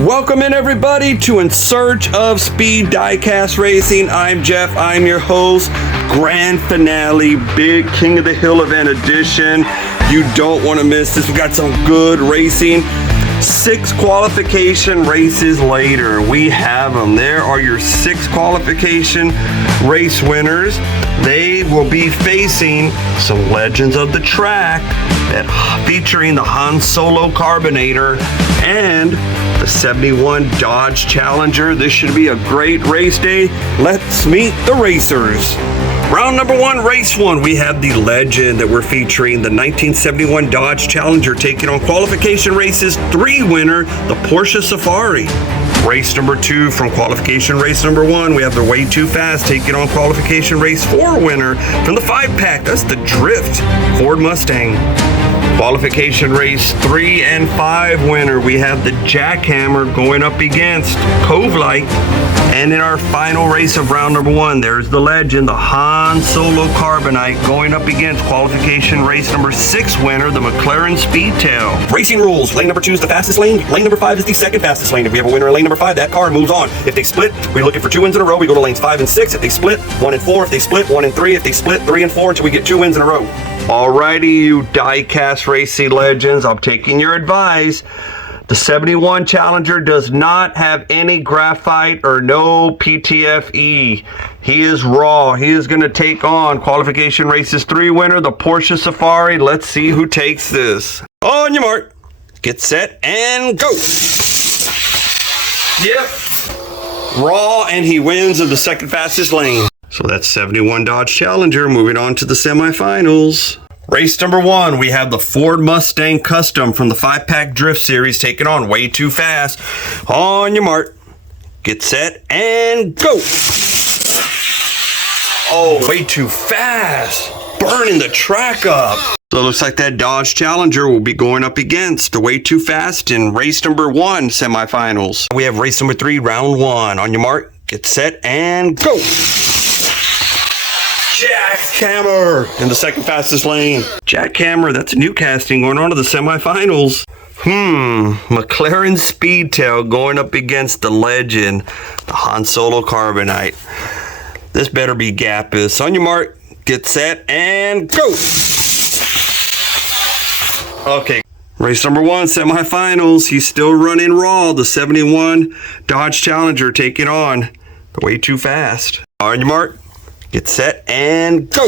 Welcome in everybody to In Search of Speed Diecast Racing. I'm Jeff, I'm your host. Grand finale, big King of the Hill event edition. You don't want to miss this. We got some good racing. 6 qualification races later, we have them. There are your 6 qualification race winners. They will be facing some legends of the track that featuring the Han Solo Carbonator and the 71 Dodge Challenger. This should be a great race day. Let's meet the racers. Round number 1, race 1, we have the legend that we're featuring, the 1971 Dodge Challenger, taking on qualification races 3 winner, the Porsche Safari. Race number 2 from qualification race number 1, we have the Way Too Fast taking on qualification race 4 winner from the 5-pack, that's the Drift Ford Mustang. Qualification race 3 and 5 winner, we have the Jackhammer going up against Cove Light. And in our final race of round number 1, there's the legend, the Han Solo Carbonite, going up against qualification race number 6 winner, the McLaren Speedtail. Racing rules: lane number 2 is the fastest lane. Lane number 5 is the second fastest lane. If we have a winner in lane number 5, that car moves on. If they split, we're looking for 2 wins in a row. We go to lanes 5 and 6. If they split, 1 and 4. If they split, 1 and 3. If they split, 3 and 4 until we get 2 wins in a row. Alrighty, you diecast racing legends, I'm taking your advice. The 71 Challenger does not have any graphite or no PTFE. He is raw. He is going to take on qualification races 3 winner, the Porsche Safari. Let's see who takes this. On your mark, get set, and go. Yep. Raw, and he wins in the second fastest lane. So that's 71 Dodge Challenger. Moving on to the semifinals. Race number 1, we have the Ford Mustang Custom from the 5-pack Drift Series taking on Way Too Fast. On your mark, get set, and go. Oh, Way Too Fast, burning the track up. So it looks like that Dodge Challenger will be going up against the Way Too Fast in race number 1 semifinals. We have race number 3, round 1. On your mark, get set, and go. Jackhammer in the second fastest lane. Jackhammer, that's a new casting going on to the semifinals. McLaren Speedtail going up against the legend, the Han Solo Carbonite. This better be Gappus. On your mark, get set, and go. Okay. Race number 1, semifinals. He's still running raw. The 71 Dodge Challenger taking on the Way Too Fast. On your mark, get set, and go.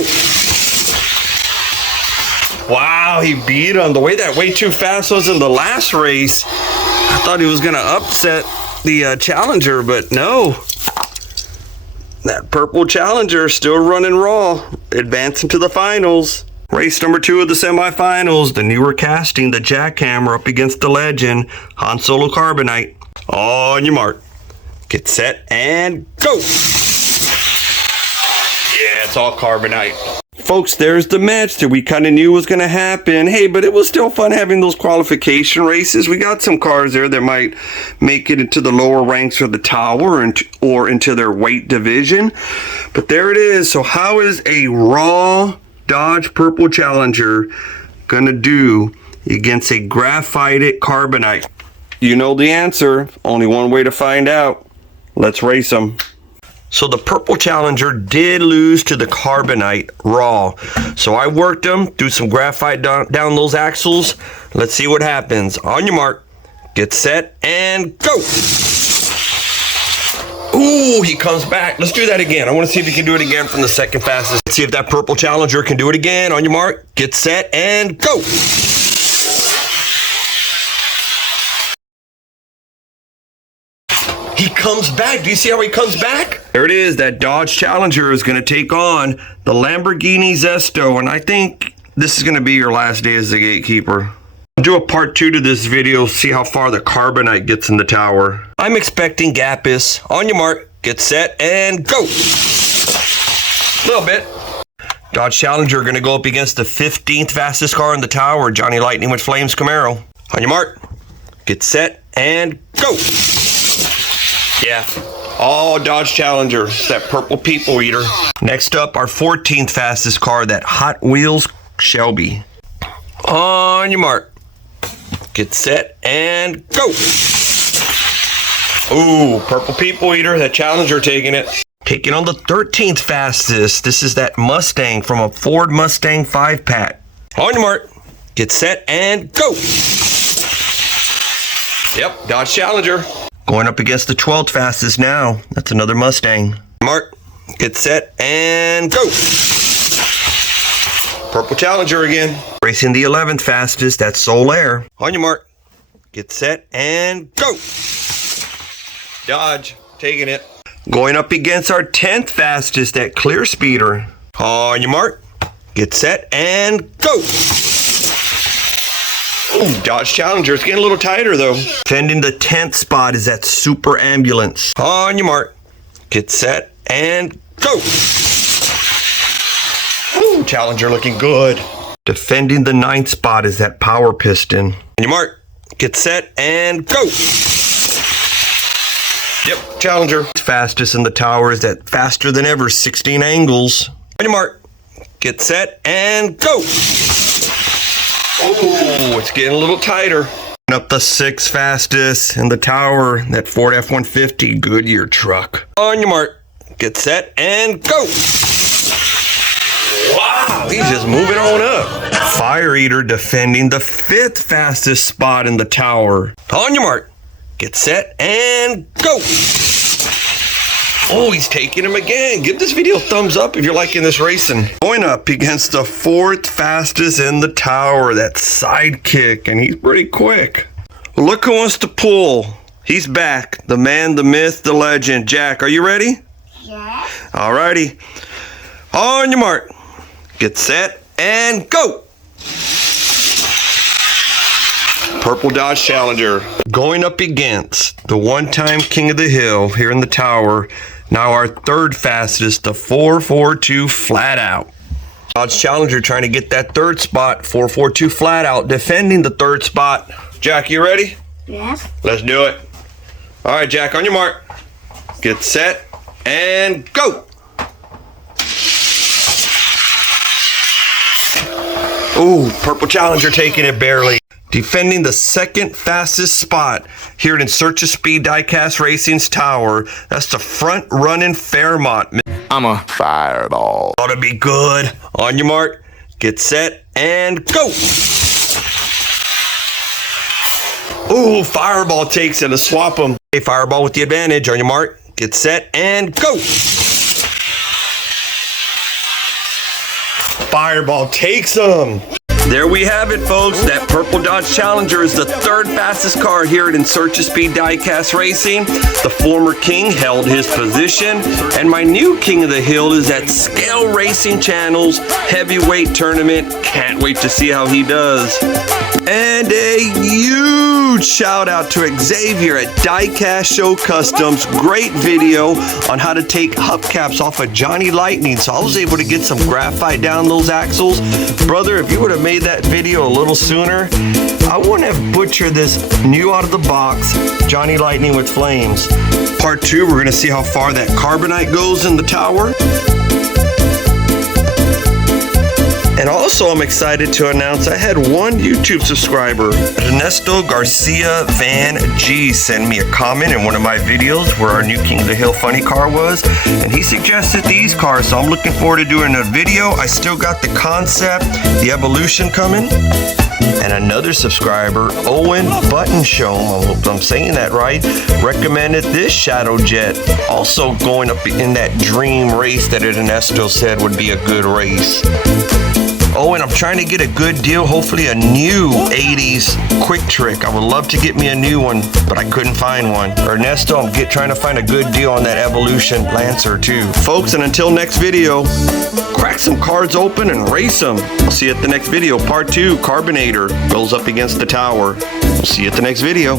Wow, he beat him. The way that Way Too Fast was in the last race, I thought he was going to upset the Challenger, but no. That purple Challenger still running raw, advancing to the finals. Race number 2 of the semifinals, the newer casting, the Jackhammer up against the legend, Han Solo Carbonite. On your mark, get set, and go. Yeah, it's all Carbonite. Folks, there's the match that we kind of knew was going to happen. Hey, but it was still fun having those qualification races. We got some cars there that might make it into the lower ranks of the tower or into their weight division. But there it is. So how is a raw Dodge Purple Challenger going to do against a graphited Carbonite? You know the answer. Only one way to find out. Let's race them. So the Purple Challenger did lose to the Carbonite raw. So I worked them, threw some graphite down those axles. Let's see what happens. On your mark, get set, and go. Ooh, he comes back. Let's do that again. I want to see if he can do it again from the second fastest. Let's see if that Purple Challenger can do it again. On your mark, get set, and go. He comes back. Do you see how he comes back? There it is. That Dodge Challenger is going to take on the Lamborghini Zesto. And I think this is going to be your last day as the gatekeeper. I'll do a part 2 to this video, see how far the Carbonite gets in the tower. I'm expecting Gappus. On your mark, get set, and go. A little bit. Dodge Challenger going to go up against the 15th fastest car in the tower, Johnny Lightning with Flames Camaro. On your mark, get set, and go. Yeah, all Dodge Challenger, that purple people eater. Next up, our 14th fastest car, that Hot Wheels Shelby. On your mark, get set, and go. Ooh, Purple People Eater, that Challenger taking it. Taking on the 13th fastest. This is that Mustang from a Ford Mustang 5-pack. On your mark, get set, and go. Yep, Dodge Challenger. Going up against the 12th fastest now. That's another Mustang. Mark, get set, and go. Purple Challenger again. Racing the 11th fastest, that's Soul Air. On your mark, get set, and go. Dodge, taking it. Going up against our 10th fastest, that Clear Speeder. On your mark, get set, and go. Ooh, Dodge Challenger. It's getting a little tighter, though. Defending the 10th spot is that Super Ambulance. On your mark, get set, and go. Ooh, Challenger looking good. Defending the 9th spot is that Power Piston. On your mark, get set, and go. Yep, Challenger. Fastest in the tower is that Faster Than Ever 16 Angles. On your mark, get set, and go. Oh, it's getting a little tighter. Up the 6th fastest in the tower, that Ford F-150 Goodyear truck. On your mark, get set, and go. Wow, he's just moving on up. Fire Eater defending the 5th fastest spot in the tower. On your mark, get set, and go. Oh, he's taking him again. Give this video a thumbs up if you're liking this racing. Going up against the 4th fastest in the tower, that Sidekick, and he's pretty quick. Look who wants to pull. He's back. The man, the myth, the legend. Jack, are you ready? Yeah. Alrighty. On your mark, get set, and go. Purple Dodge Challenger. Going up against the one-time King of the Hill here in the tower. Now our 3rd fastest, the 442 Flat Out. Dodge Challenger trying to get that 3rd spot. 442 Flat Out defending the 3rd spot. Jack, you ready? Yes. Let's do it. All right, Jack, on your mark. Get set, and go. Ooh, Purple Challenger taking it barely. Defending the 2nd fastest spot here in Search of Speed Diecast Racing's tower. That's the front-running Fairmont. I'm a fireball. Ought to be good. On your mark, get set, and go. Ooh, Fireball takes it. Let's swap them. Hey, Fireball with the advantage. On your mark, get set, and go. Fireball takes them. There we have it, folks. That Purple Dodge Challenger is the 3rd fastest car here at In Search of Speed Diecast Racing. The former king held his position, and my new King of the Hill is at Scale Racing Channel's heavyweight tournament. Can't wait to see how he does. And a huge shout out to Xavier at Diecast Show Customs. Great video on how to take hubcaps off of Johnny Lightning. So I was able to get some graphite down those axles. Brother, if you would have made that video a little sooner, I wouldn't have butchered this new out of the box Johnny Lightning with flames. Part 2, we're going to see how far that carbonite goes in the tower. And also, I'm excited to announce I had one YouTube subscriber, Ernesto Garcia Van G, send me a comment in one of my videos where our new King of the Hill funny car was, and he suggested these cars, so I'm looking forward to doing a video. I still got the concept, the evolution coming. And another subscriber, Owen Buttonshow, I hope I'm saying that right, recommended this Shadow Jet. Also going up in that dream race that Ernesto said would be a good race. Oh, and I'm trying to get a good deal, hopefully a new 80s Quick Trick. I would love to get me a new one, but I couldn't find one. Ernesto, I'm trying to find a good deal on that Evolution Lancer too. Folks, and until next video, crack some cards open and race them. I'll see you at the next video. Part 2, Carbonator goes up against the tower. We'll see you at the next video.